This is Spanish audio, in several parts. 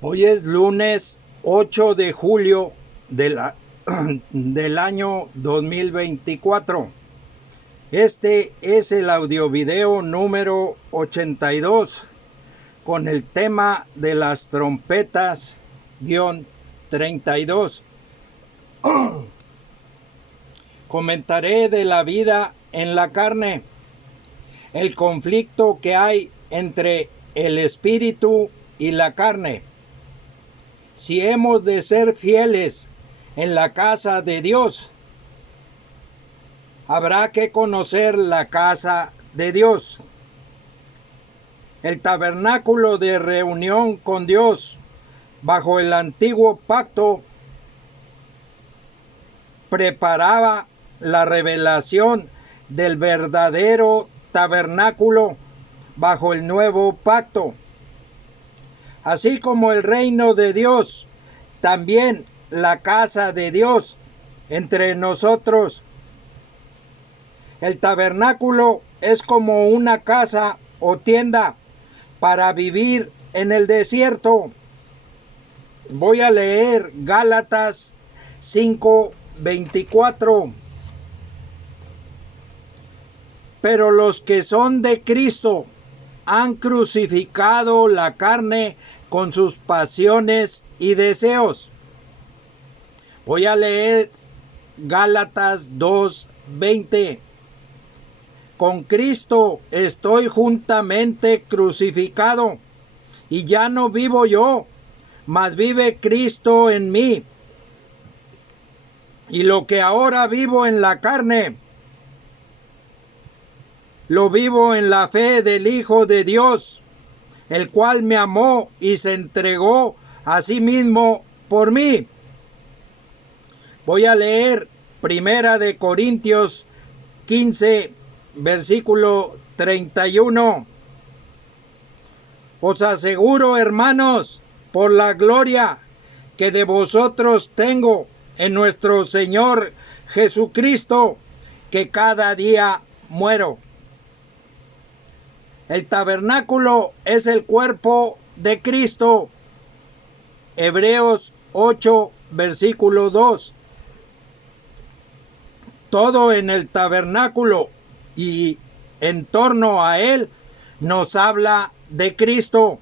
Hoy es lunes 8 de julio de la- del año 2024. Este es el audiovideo número 82 con el tema de las trompetas guión 32. Comentaré de la vida en la carne, el conflicto que hay entre el espíritu y la carne. Si hemos de ser fieles en la casa de Dios, habrá que conocer la casa de Dios. El tabernáculo de reunión con Dios bajo el antiguo pacto preparaba la revelación del verdadero tabernáculo bajo el nuevo pacto. Así como el reino de Dios, también la casa de Dios entre nosotros. El tabernáculo es como una casa o tienda para vivir en el desierto. Voy a leer Gálatas 5:24. Pero los que son de Cristo han crucificado la carne con sus pasiones y deseos. Voy a leer Gálatas 2:20. Con Cristo estoy juntamente crucificado, y ya no vivo yo, mas vive Cristo en mí. Y lo que ahora vivo en la carne, lo vivo en la fe del Hijo de Dios, el cual me amó y se entregó a sí mismo por mí. Voy a leer Primera de Corintios 15, versículo 31. Os aseguro, hermanos, por la gloria que de vosotros tengo en nuestro Señor Jesucristo, que cada día muero. El tabernáculo es el cuerpo de Cristo. Hebreos 8, versículo 2. Todo en el tabernáculo y en torno a él nos habla de Cristo.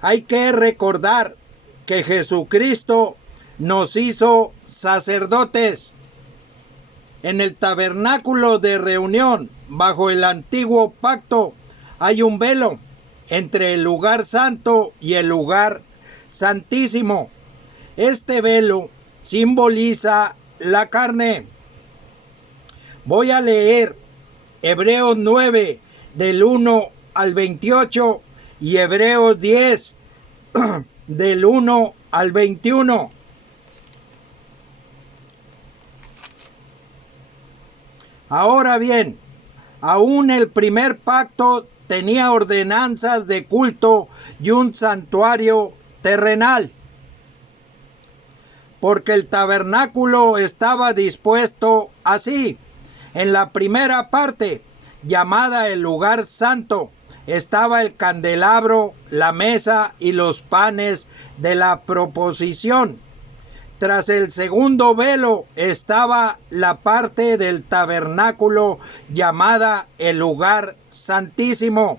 Hay que recordar que Jesucristo nos hizo sacerdotes. En el tabernáculo de reunión, bajo el antiguo pacto, hay un velo entre el lugar santo y el lugar santísimo. Este velo simboliza la carne. Voy a leer Hebreos 9 del 1 al 28 y Hebreos 10 del 1 al 21. Ahora bien, aún el primer pacto tenía ordenanzas de culto y un santuario terrenal, porque el tabernáculo estaba dispuesto así. En la primera parte, llamada el lugar santo, estaba el candelabro, la mesa y los panes de la proposición. Tras el segundo velo estaba la parte del tabernáculo llamada el lugar santísimo,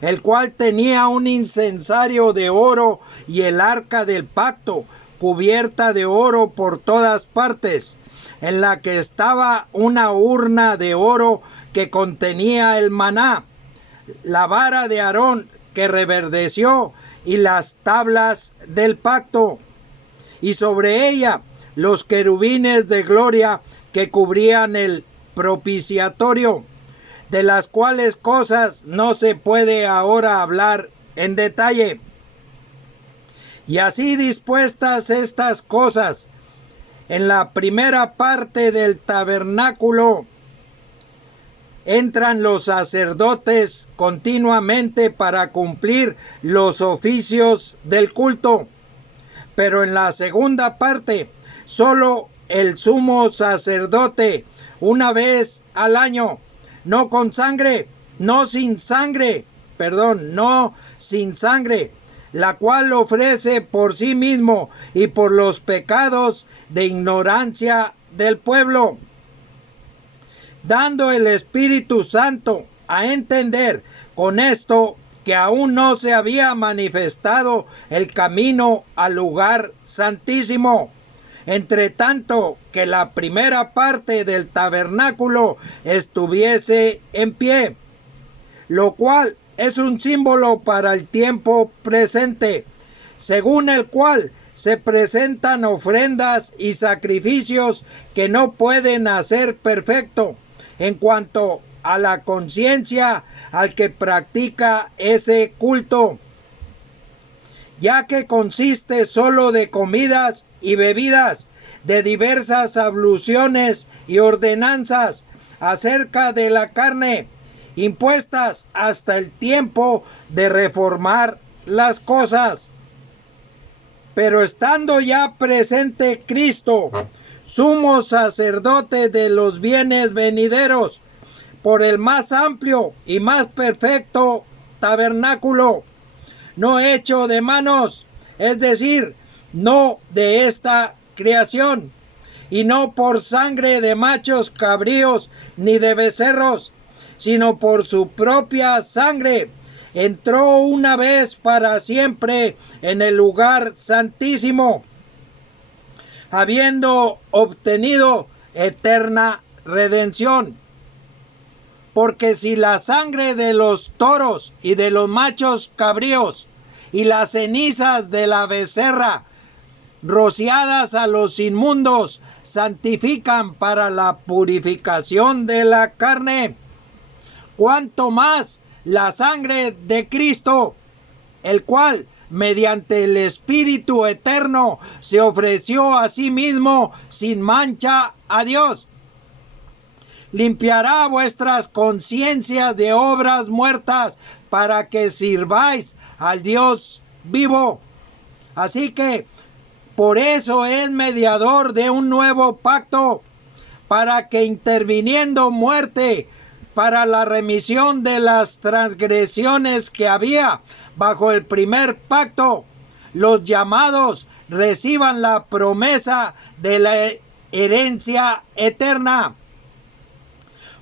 el cual tenía un incensario de oro y el arca del pacto, cubierta de oro por todas partes, en la que estaba una urna de oro que contenía el maná, la vara de Aarón que reverdeció y las tablas del pacto, y sobre ella los querubines de gloria que cubrían el propiciatorio, de las cuales cosas no se puede ahora hablar en detalle. Y así dispuestas estas cosas, en la primera parte del tabernáculo entran los sacerdotes continuamente para cumplir los oficios del culto. Pero en la segunda parte, solo el sumo sacerdote, una vez al año, no sin sangre, la cual ofrece por sí mismo y por los pecados de ignorancia del pueblo, dando el Espíritu Santo a entender con esto que aún no se había manifestado el camino al lugar santísimo, entre tanto que la primera parte del tabernáculo estuviese en pie, lo cual es un símbolo para el tiempo presente, según el cual se presentan ofrendas y sacrificios que no pueden hacer perfecto en cuanto a la conciencia al que practica ese culto, ya que consiste solo de comidas y bebidas, de diversas abluciones y ordenanzas acerca de la carne, impuestas hasta el tiempo de reformar las cosas. Pero estando ya presente Cristo, sumo sacerdote de los bienes venideros, por el más amplio y más perfecto tabernáculo, no hecho de manos, es decir, no de esta creación, y no por sangre de machos cabríos ni de becerros, sino por su propia sangre, entró una vez para siempre en el lugar santísimo, habiendo obtenido eterna redención. Porque si la sangre de los toros y de los machos cabríos y las cenizas de la becerra rociadas a los inmundos santifican para la purificación de la carne, cuanto más la sangre de Cristo, el cual mediante el Espíritu eterno se ofreció a sí mismo sin mancha a Dios, limpiará vuestras conciencias de obras muertas para que sirváis al Dios vivo. Así que por eso es mediador de un nuevo pacto, para que interviniendo muerte para la remisión de las transgresiones que había bajo el primer pacto, los llamados reciban la promesa de la herencia eterna.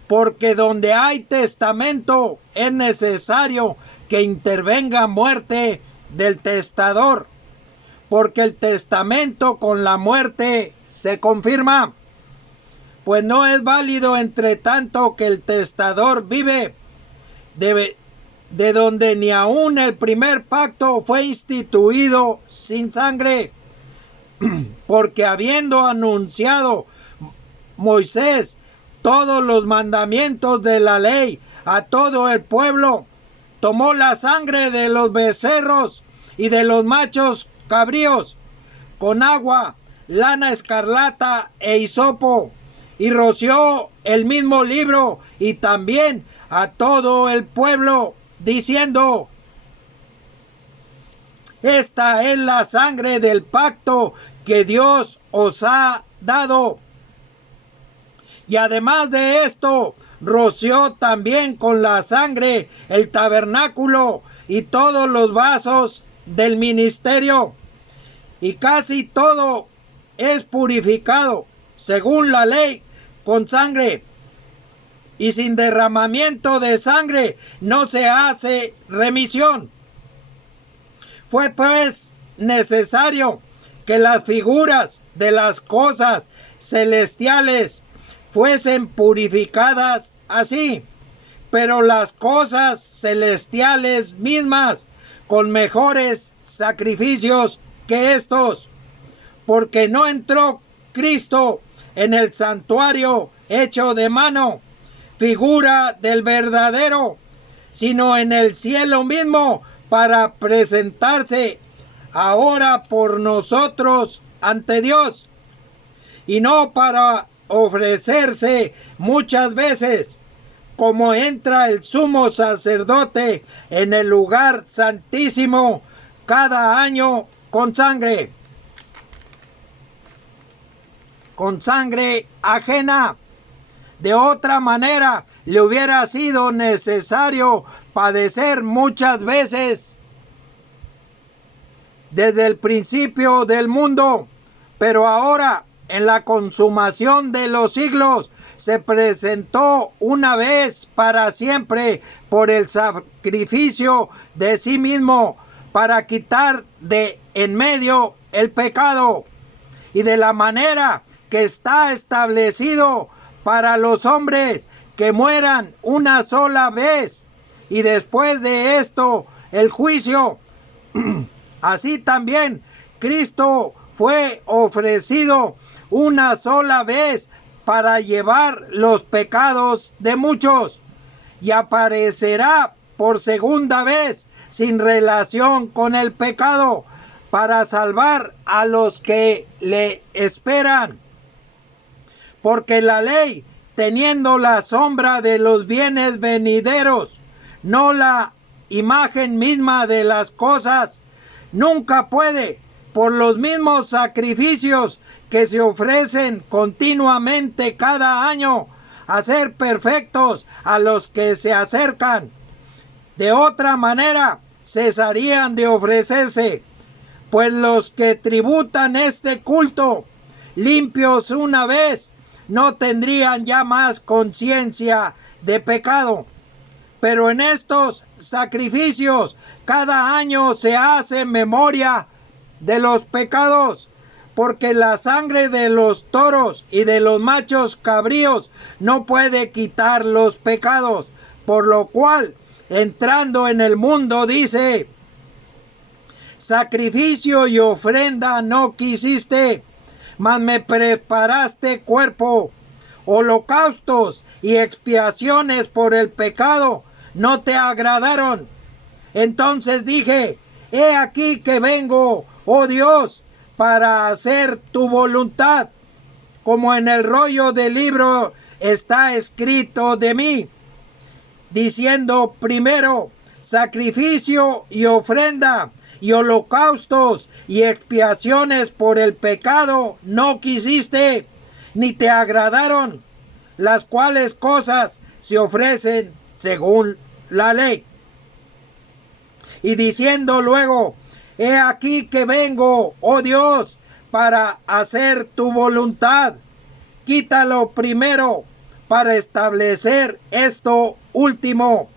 Porque donde hay testamento es necesario que intervenga muerte del testador, porque el testamento con la muerte se confirma, pues no es válido entre tanto que el testador vive, de donde ni aun el primer pacto fue instituido sin sangre, porque habiendo anunciado Moisés todos los mandamientos de la ley a todo el pueblo, tomó la sangre de los becerros y de los machos cabríos con agua, lana escarlata e hisopo, y roció el mismo libro y también a todo el pueblo, diciendo: esta es la sangre del pacto que Dios os ha dado. Y además de esto, roció también con la sangre el tabernáculo y todos los vasos del ministerio. Y casi todo es purificado, según la ley, con sangre. Y sin derramamiento de sangre no se hace remisión. Fue pues necesario que las figuras de las cosas celestiales fuesen purificadas así, pero las cosas celestiales mismas con mejores sacrificios que estos, porque no entró Cristo en el santuario hecho de mano, figura del verdadero, sino en el cielo mismo, para presentarse ahora por nosotros ante Dios, y no para ofrecerse muchas veces, como entra el sumo sacerdote en el lugar santísimo cada año con sangre ajena. De otra manera, le hubiera sido necesario padecer muchas veces desde el principio del mundo, pero ahora, en la consumación de los siglos, se presentó una vez para siempre por el sacrificio de sí mismo, para quitar de en medio el pecado, y de la manera que está establecido para los hombres que mueran una sola vez, y después de esto el juicio. Así también Cristo fue ofrecido una sola vez para llevar los pecados de muchos, y aparecerá por segunda vez sin relación con el pecado, para salvar a los que le esperan. Porque la ley, teniendo la sombra de los bienes venideros, no la imagen misma de las cosas, nunca puede, por los mismos sacrificios que se ofrecen continuamente cada año, hacer perfectos a los que se acercan. De otra manera, cesarían de ofrecerse, pues los que tributan este culto, limpios una vez, no tendrían ya más conciencia de pecado. Pero en estos sacrificios cada año se hace memoria de los pecados, porque la sangre de los toros y de los machos cabríos no puede quitar los pecados, por lo cual, entrando en el mundo, dice: sacrificio y ofrenda no quisiste, mas me preparaste cuerpo. Holocaustos y expiaciones por el pecado no te agradaron. Entonces dije: he aquí que vengo, oh Dios, para hacer tu voluntad, como en el rollo del libro está escrito de mí, diciendo: primero sacrificio y ofrenda y holocaustos y expiaciones por el pecado no quisiste, ni te agradaron, las cuales cosas se ofrecen según la ley. Y diciendo luego: he aquí que vengo, oh Dios, para hacer tu voluntad, quítalo primero para establecer esto último.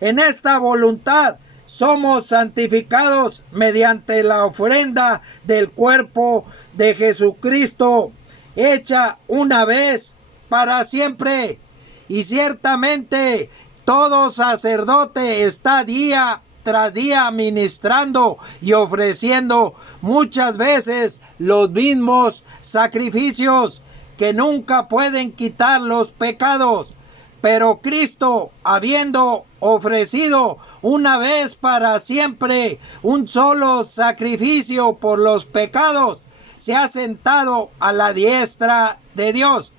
En esta voluntad somos santificados mediante la ofrenda del cuerpo de Jesucristo, hecha una vez para siempre. Y ciertamente todo sacerdote está día tras día ministrando y ofreciendo muchas veces los mismos sacrificios que nunca pueden quitar los pecados. Pero Cristo, habiendo ofrecido una vez para siempre un solo sacrificio por los pecados, se ha sentado a la diestra de Dios.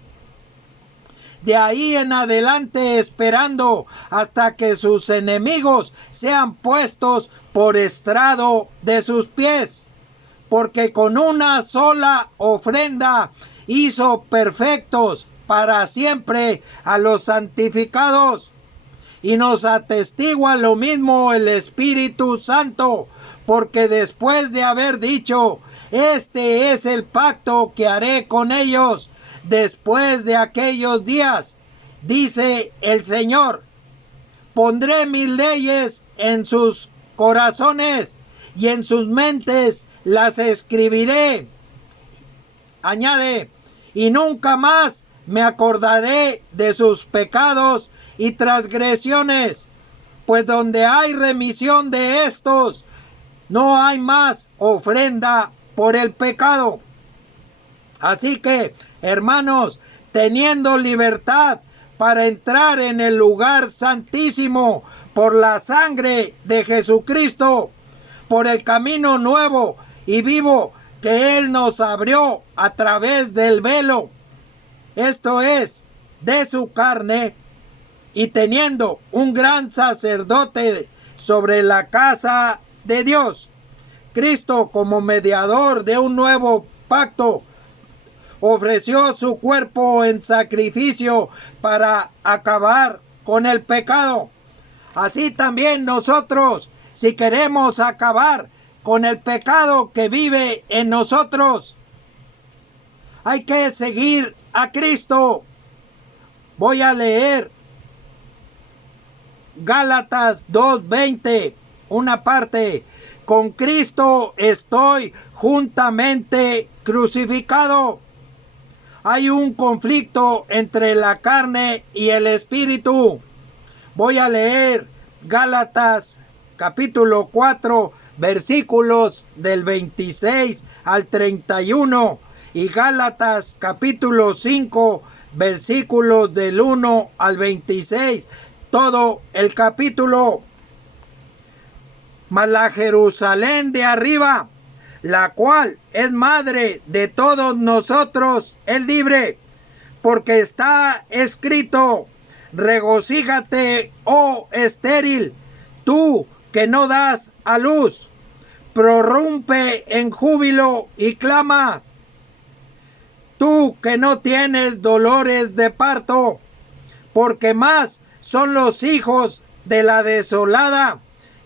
De ahí en adelante esperando hasta que sus enemigos sean puestos por estrado de sus pies. Porque con una sola ofrenda hizo perfectos para siempre a los santificados. Y nos atestigua lo mismo el Espíritu Santo, porque después de haber dicho: este es el pacto que haré con ellos después de aquellos días, dice el Señor: pondré mis leyes en sus corazones y en sus mentes las escribiré. Añade: y nunca más me acordaré de sus pecados y transgresiones, pues donde hay remisión de estos, no hay más ofrenda por el pecado. Así que, hermanos, teniendo libertad para entrar en el lugar santísimo por la sangre de Jesucristo, por el camino nuevo y vivo que Él nos abrió a través del velo, esto es, de su carne, y teniendo un gran sacerdote sobre la casa de Dios, Cristo, como mediador de un nuevo pacto, ofreció su cuerpo en sacrificio para acabar con el pecado. Así también nosotros, si queremos acabar con el pecado que vive en nosotros. Hay que seguir a Cristo. Voy a leer Gálatas 2:20, una parte. Con Cristo estoy juntamente crucificado. Hay un conflicto entre la carne y el espíritu. Voy a leer Gálatas capítulo 4, versículos del 26 al 31 y Gálatas capítulo 5, versículos del 1 al 26, todo el capítulo. Mas la Jerusalén de arriba, la cual es madre de todos nosotros, es libre, porque está escrito: regocíjate, oh estéril, tú que no das a luz, prorrumpe en júbilo y clama, tú que no tienes dolores de parto, porque más son los hijos de la desolada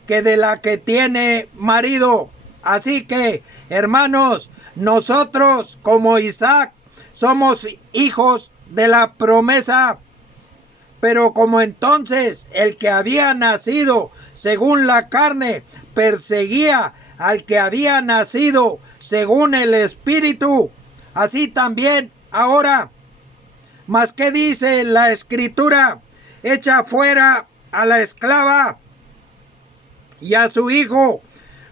que de la que tiene marido. Así que, hermanos, nosotros como Isaac somos hijos de la promesa. Pero como entonces el que había nacido según la carne perseguía al que había nacido según el Espíritu, así también ahora. Mas ¿qué dice la Escritura? Echa fuera a la esclava y a su hijo,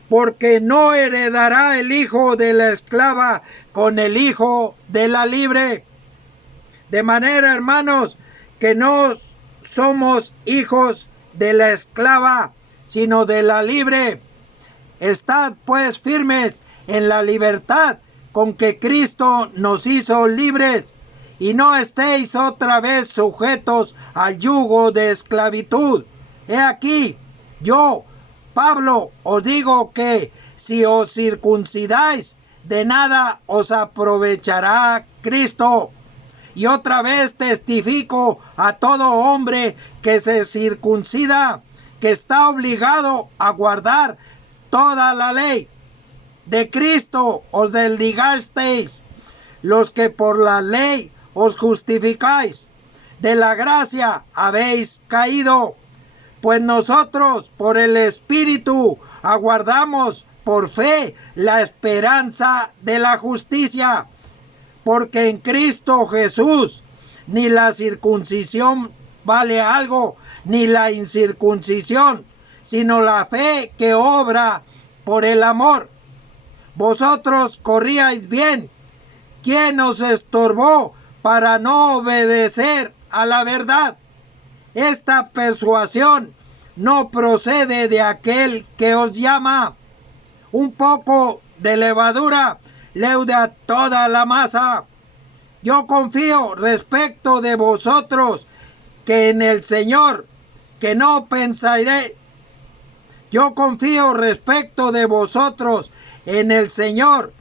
porque no heredará el hijo de la esclava con el hijo de la libre. De manera, hermanos, que no somos hijos de la esclava, sino de la libre. Estad pues firmes en la libertad con que Cristo nos hizo libres, y no estéis otra vez sujetos al yugo de esclavitud. He aquí, yo, Pablo, os digo que si os circuncidáis, de nada os aprovechará Cristo. Y otra vez testifico a todo hombre que se circuncida, que está obligado a guardar toda la ley. De Cristo os desligasteis, los que por la ley os justificáis. De la gracia habéis caído, pues nosotros por el Espíritu aguardamos por fe la esperanza de la justicia. Porque en Cristo Jesús ni la circuncisión vale algo, ni la incircuncisión, sino la fe que obra por el amor. Vosotros corríais bien. ¿Quién os estorbó para no obedecer a la verdad? Esta persuasión no procede de aquel que os llama. Un poco de levadura leuda toda la masa. Yo confío respecto de vosotros que en el Señor, que no pensaré. Yo confío respecto de vosotros en el Señor,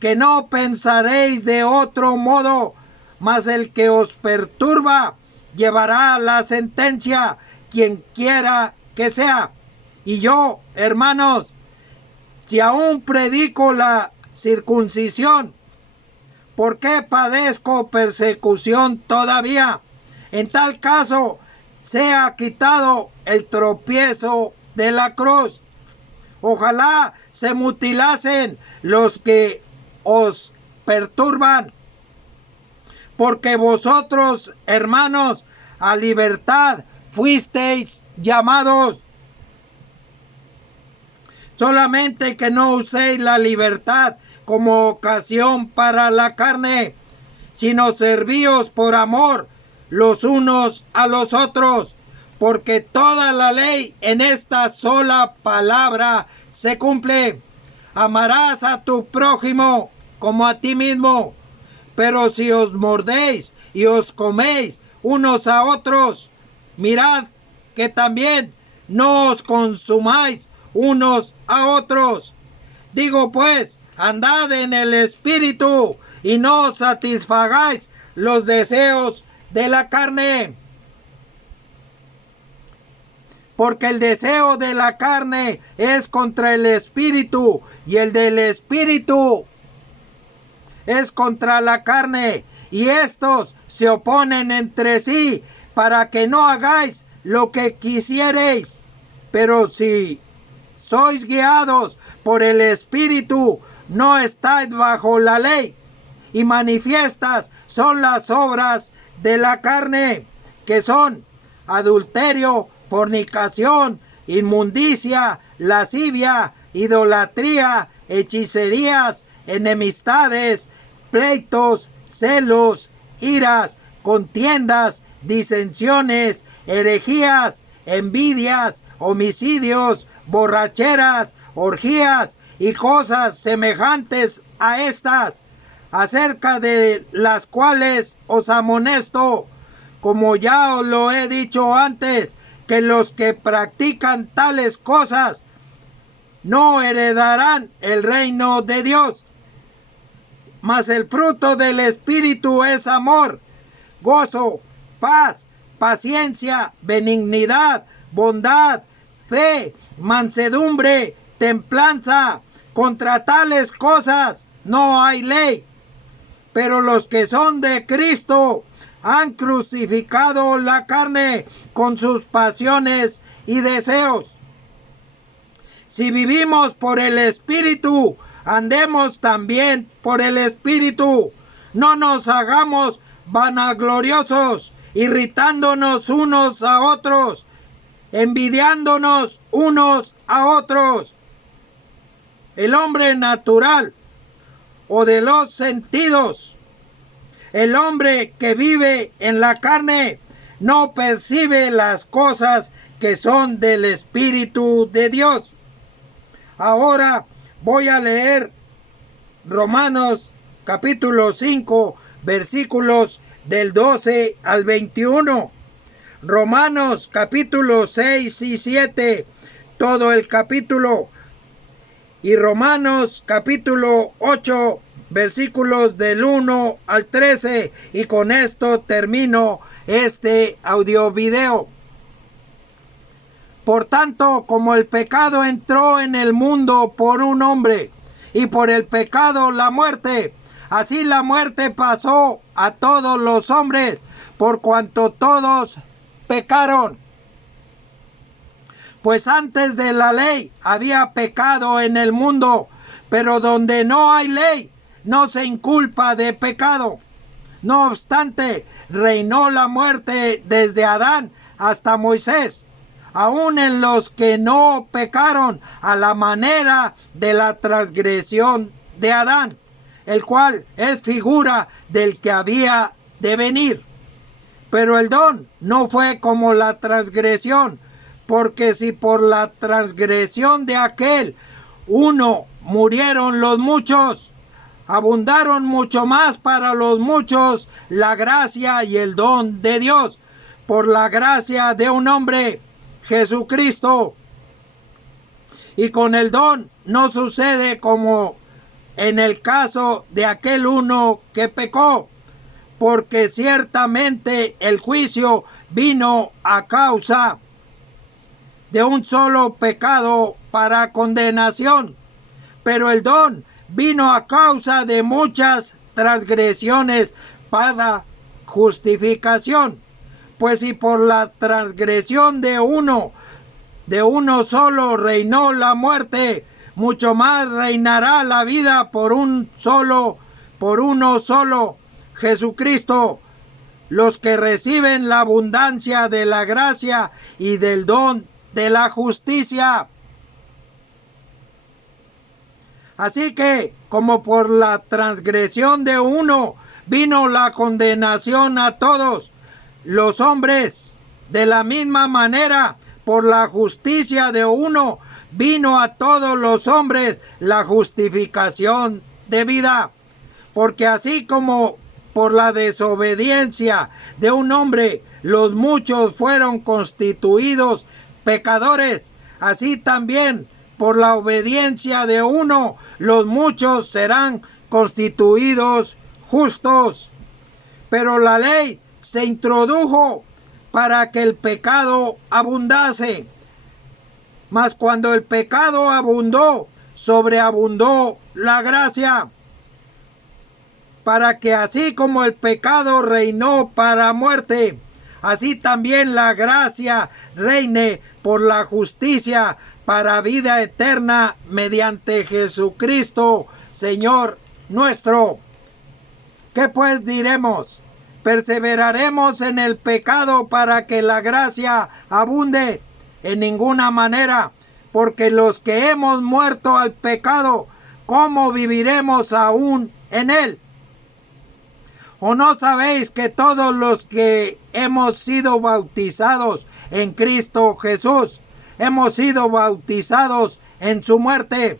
que no pensaréis de otro modo, mas el que os perturba llevará la sentencia, quien quiera que sea. Y yo, hermanos, si aún predico la circuncisión, ¿por qué padezco persecución todavía? En tal caso, sea quitado el tropiezo de la cruz. Ojalá se mutilasen los que os perturban, porque vosotros, hermanos, a libertad fuisteis llamados. Solamente que no uséis la libertad como ocasión para la carne, sino servíos por amor los unos a los otros, porque toda la ley en esta sola palabra se cumple: amarás a tu prójimo como a ti mismo. Pero si os mordéis y os coméis unos a otros, mirad que también no os consumáis unos a otros. Digo pues, andad en el Espíritu y no satisfagáis los deseos de la carne. porque el deseo de la carne es contra el espíritu, y el del espíritu es contra la carne, y estos se oponen entre sí, para que no hagáis lo que quisiereis. Pero si sois guiados por el espíritu, no estáis bajo la ley. Y manifiestas son las obras de la carne, que son adulterio, fornicación, inmundicia, lascivia, idolatría, hechicerías, enemistades, pleitos, celos, iras, contiendas, disensiones, herejías, envidias, homicidios, borracheras, orgías y cosas semejantes a estas, acerca de las cuales os amonesto, como ya os lo he dicho antes, que los que practican tales cosas no heredarán el reino de Dios. Mas el fruto del Espíritu es amor, gozo, paz, paciencia, benignidad, bondad, fe, mansedumbre, templanza. Contra tales cosas no hay ley. Pero los que son de Cristo han crucificado la carne con sus pasiones y deseos. Si vivimos por el Espíritu, andemos también por el Espíritu. No nos hagamos vanagloriosos, irritándonos unos a otros, envidiándonos unos a otros. El hombre natural o de los sentidos, el hombre que vive en la carne, no percibe las cosas que son del Espíritu de Dios. Ahora voy a leer Romanos capítulo 5, versículos del 12 al 21. Romanos capítulo 6 y 7, todo el capítulo. Y Romanos capítulo 8, versículos del 1 al 13. Y con esto termino este audio video. Por tanto, como el pecado entró en el mundo por un hombre, y por el pecado la muerte, así la muerte pasó a todos los hombres, por cuanto todos pecaron. Pues antes de la ley había pecado en el mundo, pero donde no hay ley, no se inculpa de pecado. No obstante, reinó la muerte desde Adán hasta Moisés, aun en los que no pecaron a la manera de la transgresión de Adán, el cual es figura del que había de venir. Pero el don no fue como la transgresión, porque si por la transgresión de aquel uno murieron los muchos, abundaron mucho más para los muchos la gracia y el don de Dios, por la gracia de un hombre, Jesucristo. Y con el don no sucede como en el caso de aquel uno que pecó, porque ciertamente el juicio vino a causa de un solo pecado para condenación, pero el don vino a causa de muchas transgresiones para justificación. Pues si por la transgresión de uno solo reinó la muerte, mucho más reinará la vida por uno solo, Jesucristo, los que reciben la abundancia de la gracia y del don de la justicia. Así que, como por la transgresión de uno vino la condenación a todos los hombres, de la misma manera, por la justicia de uno vino a todos los hombres la justificación de vida. Porque así como por la desobediencia de un hombre los muchos fueron constituidos pecadores, así también por la obediencia de uno los muchos serán constituidos justos. Pero la ley se introdujo para que el pecado abundase, Mas cuando el pecado abundó, sobreabundó la gracia, para que así como el pecado reinó para muerte, así también la gracia reine por la justicia para vida eterna mediante Jesucristo, Señor nuestro. ¿Qué pues diremos? ¿Perseveraremos en el pecado para que la gracia abunde? En ninguna manera, porque los que hemos muerto al pecado, ¿cómo viviremos aún en él? ¿O no sabéis que todos los que hemos sido bautizados en Cristo Jesús, hemos sido bautizados en su muerte?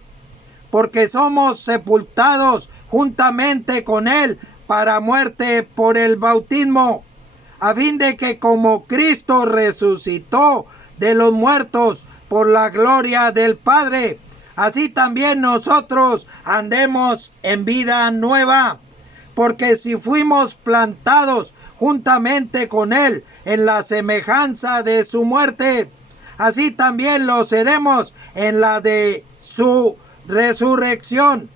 Porque somos sepultados juntamente con él para muerte por el bautismo, a fin de que como Cristo resucitó de los muertos por la gloria del Padre, así también nosotros andemos en vida nueva. Porque si fuimos plantados juntamente con él en la semejanza de su muerte, así también lo seremos en la de su resurrección.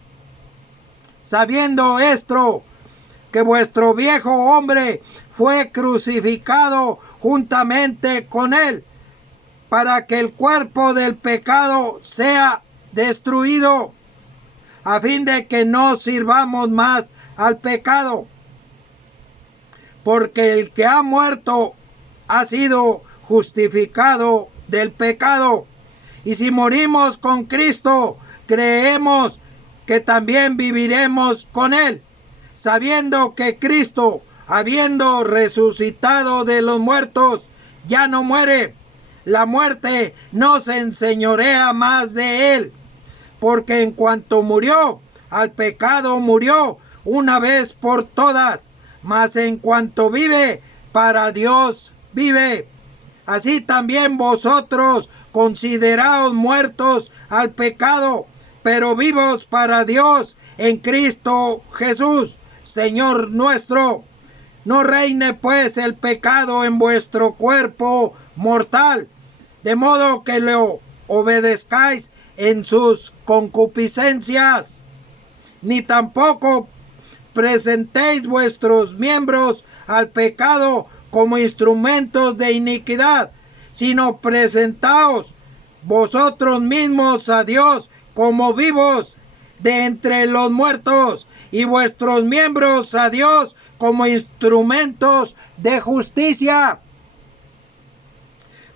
Sabiendo esto, que vuestro viejo hombre fue crucificado juntamente con él, para que el cuerpo del pecado sea destruido, a fin de que no sirvamos más al pecado, porque el que ha muerto ha sido justificado del pecado. Y si morimos con Cristo, creemos que también viviremos con él, sabiendo que Cristo, habiendo resucitado de los muertos, ya no muere. La muerte no se enseñorea más de él, porque en cuanto murió, al pecado murió una vez por todas, mas en cuanto vive, para Dios vive. Así también vosotros consideraos muertos al pecado, pero vivos para Dios en Cristo Jesús, Señor nuestro. No reine pues el pecado en vuestro cuerpo mortal, de modo que lo obedezcáis en sus concupiscencias, ni tampoco presentéis vuestros miembros al pecado como instrumentos de iniquidad, sino presentaos vosotros mismos a Dios como vivos de entre los muertos, y vuestros miembros a Dios como instrumentos de justicia.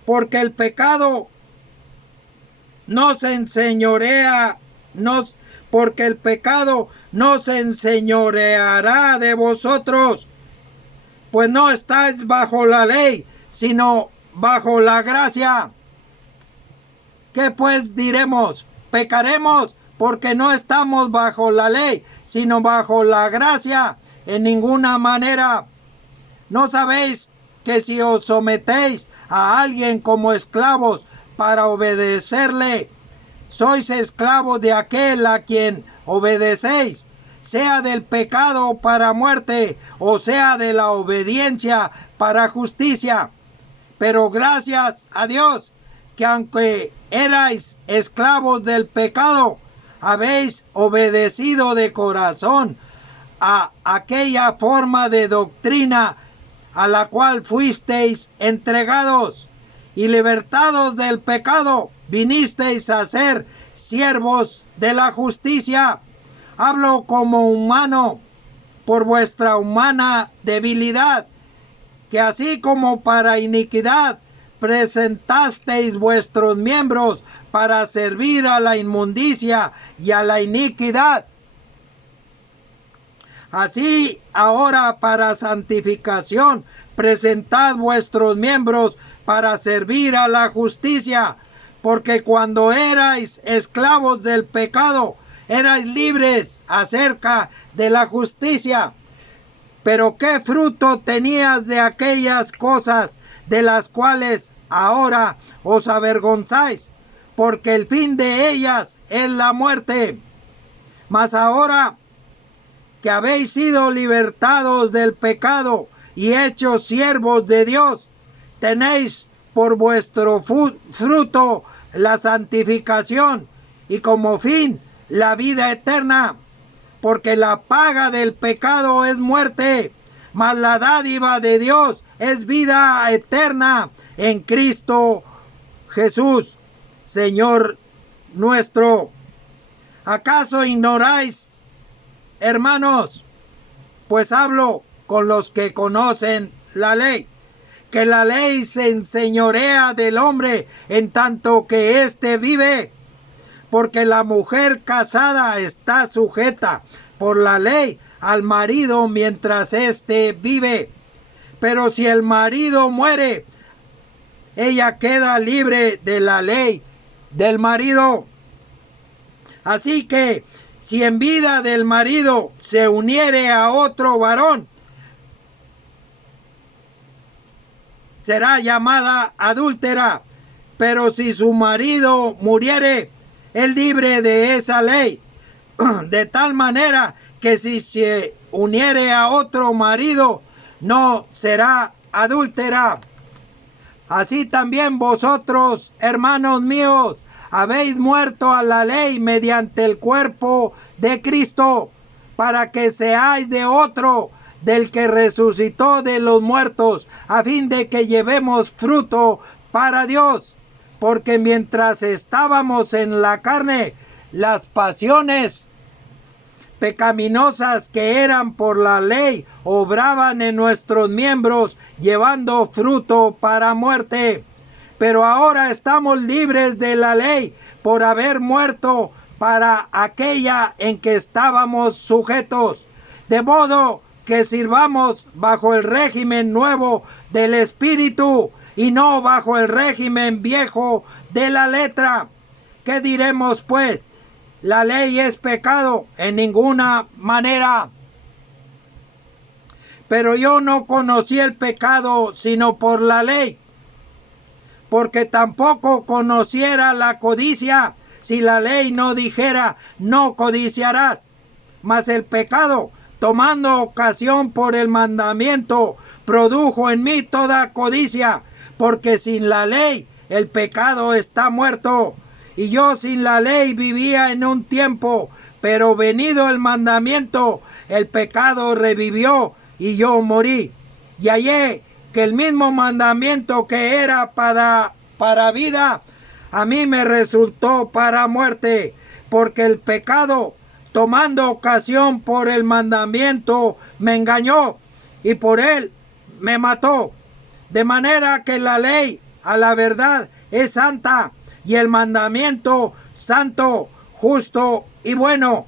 Porque el pecado no se enseñorea, porque el pecado no se enseñoreará de vosotros, pues no estáis bajo la ley, sino bajo la gracia. ¿Qué pues diremos? ¿Pecaremos porque no estamos bajo la ley, sino bajo la gracia? En ninguna manera. ¿No sabéis que si os sometéis a alguien como esclavos para obedecerle, sois esclavos de aquel a quien obedecéis, sea del pecado para muerte, o sea de la obediencia para justicia? Pero gracias a Dios, que aunque erais esclavos del pecado, habéis obedecido de corazón a aquella forma de doctrina a la cual fuisteis entregados, y libertados del pecado, vinisteis a ser siervos de la justicia. Hablo como humano por vuestra humana debilidad, que así como para iniquidad presentasteis vuestros miembros para servir a la inmundicia y a la iniquidad, así ahora para santificación presentad vuestros miembros para servir a la justicia, porque cuando erais esclavos del pecado, erais libres acerca de la justicia. Pero ¿qué fruto tenías de aquellas cosas de las cuales ahora os avergonzáis? Porque el fin de ellas es la muerte. Mas ahora que habéis sido libertados del pecado y hechos siervos de Dios, tenéis por vuestro fruto la santificación y como fin la vida eterna. Porque la paga del pecado es muerte, mas la dádiva de Dios es vida eterna en Cristo Jesús, Señor nuestro. ¿Acaso ignoráis, hermanos? Pues hablo con los que conocen la ley, que la ley se enseñorea del hombre en tanto que éste vive, porque la mujer casada está sujeta por la ley al marido mientras éste vive. Pero si el marido muere, ella queda libre de la ley del marido. Así que si en vida del marido se uniere a otro varón, será llamada adúltera. Pero si su marido muriere, es libre de esa ley, de tal manera que si se uniere a otro marido, no será adúltera. Así también vosotros, hermanos míos, habéis muerto a la ley mediante el cuerpo de Cristo, para que seáis de otro, del que resucitó de los muertos, a fin de que llevemos fruto para Dios. Porque mientras estábamos en la carne, las pasiones pecaminosas que eran por la ley obraban en nuestros miembros, llevando fruto para muerte. Pero ahora estamos libres de la ley por haber muerto para aquella en que estábamos sujetos, de modo que sirvamos bajo el régimen nuevo del Espíritu y no bajo el régimen viejo de la letra. ¿Qué diremos pues? ¿La ley es pecado? En ninguna manera. Pero yo no conocí el pecado sino por la ley, porque tampoco conociera la codicia si la ley no dijera no codiciarás. Mas el pecado, tomando ocasión por el mandamiento, produjo en mí toda codicia, porque sin la ley el pecado está muerto. Y yo sin la ley vivía en un tiempo, pero venido el mandamiento, el pecado revivió y yo morí. Y hallé que el mismo mandamiento que era para vida, a mí me resultó para muerte, porque el pecado, tomando ocasión por el mandamiento, me engañó y por él me mató. De manera que la ley, a la verdad, es santa, y el mandamiento santo, justo y bueno.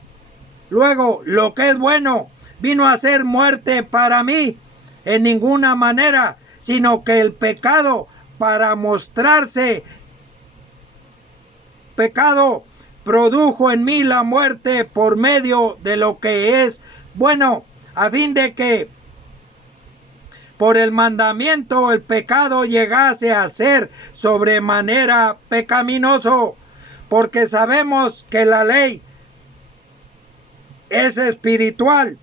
Luego, lo que es bueno vino a ser muerte para mí, en ninguna manera, sino que el pecado, para mostrarse pecado, produjo en mí la muerte por medio de lo que es bueno, a fin de que por el mandamiento el pecado llegase a ser sobremanera pecaminoso, porque sabemos que la ley es espiritual,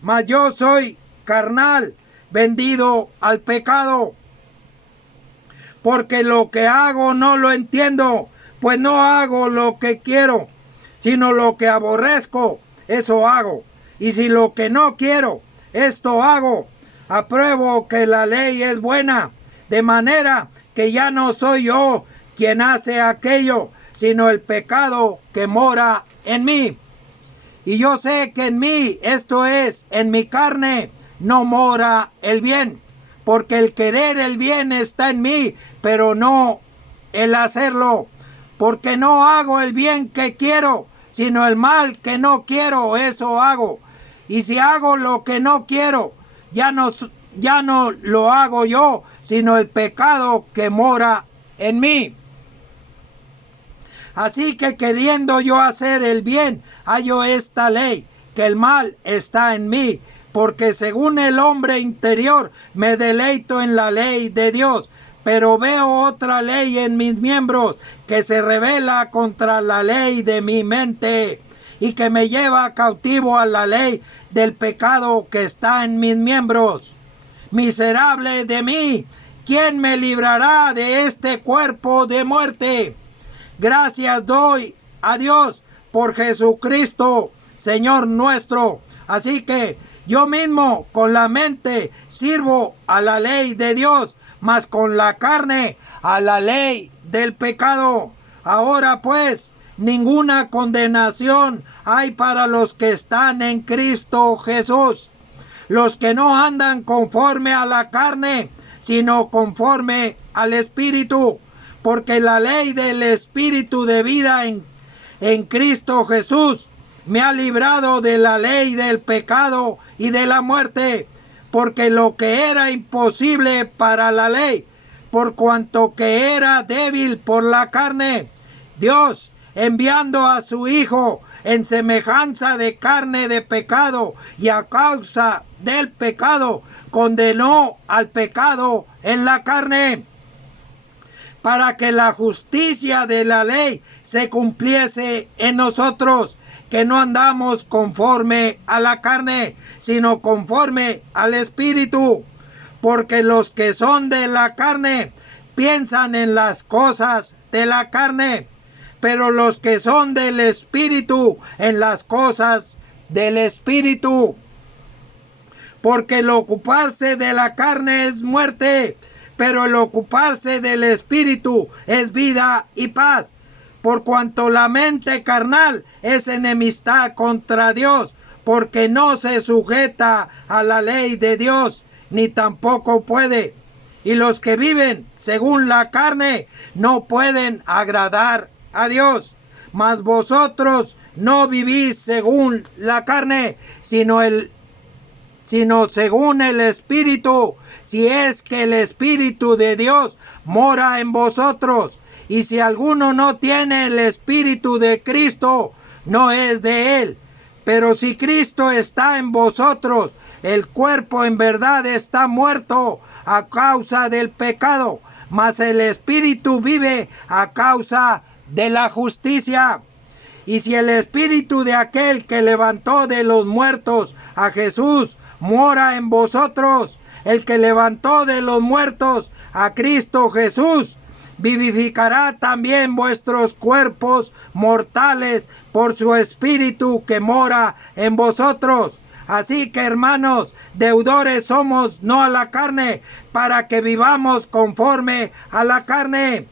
mas yo soy carnal, vendido al pecado. Porque lo que hago no lo entiendo, pues no hago lo que quiero, sino lo que aborrezco, eso hago. Y si lo que no quiero, esto hago, apruebo que la ley es buena, de manera que ya no soy yo quien hace aquello, sino el pecado que mora en mí. Y yo sé que en mí, esto es, en mi carne, no mora el bien, porque el querer el bien está en mí, pero no el hacerlo, porque no hago el bien que quiero, sino el mal que no quiero, eso hago. Y si hago lo que no quiero, ya no lo hago yo, sino el pecado que mora en mí. Así que queriendo yo hacer el bien, hallo esta ley, que el mal está en mí, porque según el hombre interior me deleito en la ley de Dios, pero veo otra ley en mis miembros que se rebela contra la ley de mi mente y que me lleva cautivo a la ley del pecado que está en mis miembros. Miserable de mí, ¿quién me librará de este cuerpo de muerte? Gracias doy a Dios por Jesucristo, Señor nuestro. Así que yo mismo con la mente sirvo a la ley de Dios, mas con la carne a la ley del pecado. Ahora pues, ninguna condenación hay para los que están en Cristo Jesús, los que no andan conforme a la carne, sino conforme al Espíritu, porque la ley del Espíritu de vida en Cristo Jesús me ha librado de la ley del pecado y de la muerte, porque lo que era imposible para la ley, por cuanto que era débil por la carne, Dios, enviando a su Hijo en semejanza de carne de pecado, y a causa del pecado, condenó al pecado en la carne, para que la justicia de la ley se cumpliese en nosotros, que no andamos conforme a la carne, sino conforme al Espíritu. Porque los que son de la carne piensan en las cosas de la carne, pero los que son del Espíritu en las cosas del Espíritu. Porque el ocuparse de la carne es muerte, pero el ocuparse del Espíritu es vida y paz. Por cuanto la mente carnal es enemistad contra Dios, porque no se sujeta a la ley de Dios, ni tampoco puede. Y los que viven según la carne no pueden agradar a Dios. Mas vosotros no vivís según la carne, sino según el Espíritu, si es que el Espíritu de Dios mora en vosotros. Y si alguno no tiene el Espíritu de Cristo, no es de él. Pero si Cristo está en vosotros, el cuerpo en verdad está muerto a causa del pecado, mas el Espíritu vive a causa de la justicia. Y si el Espíritu de aquel que levantó de los muertos a Jesús mora en vosotros, el que levantó de los muertos a Cristo Jesús, vivificará también vuestros cuerpos mortales por su Espíritu que mora en vosotros. Así que, hermanos, deudores somos no a la carne, para que vivamos conforme a la carne.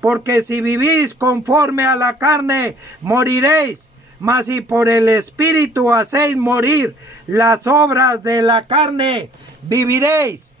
Porque si vivís conforme a la carne, moriréis. Mas si por el Espíritu hacéis morir las obras de la carne, viviréis.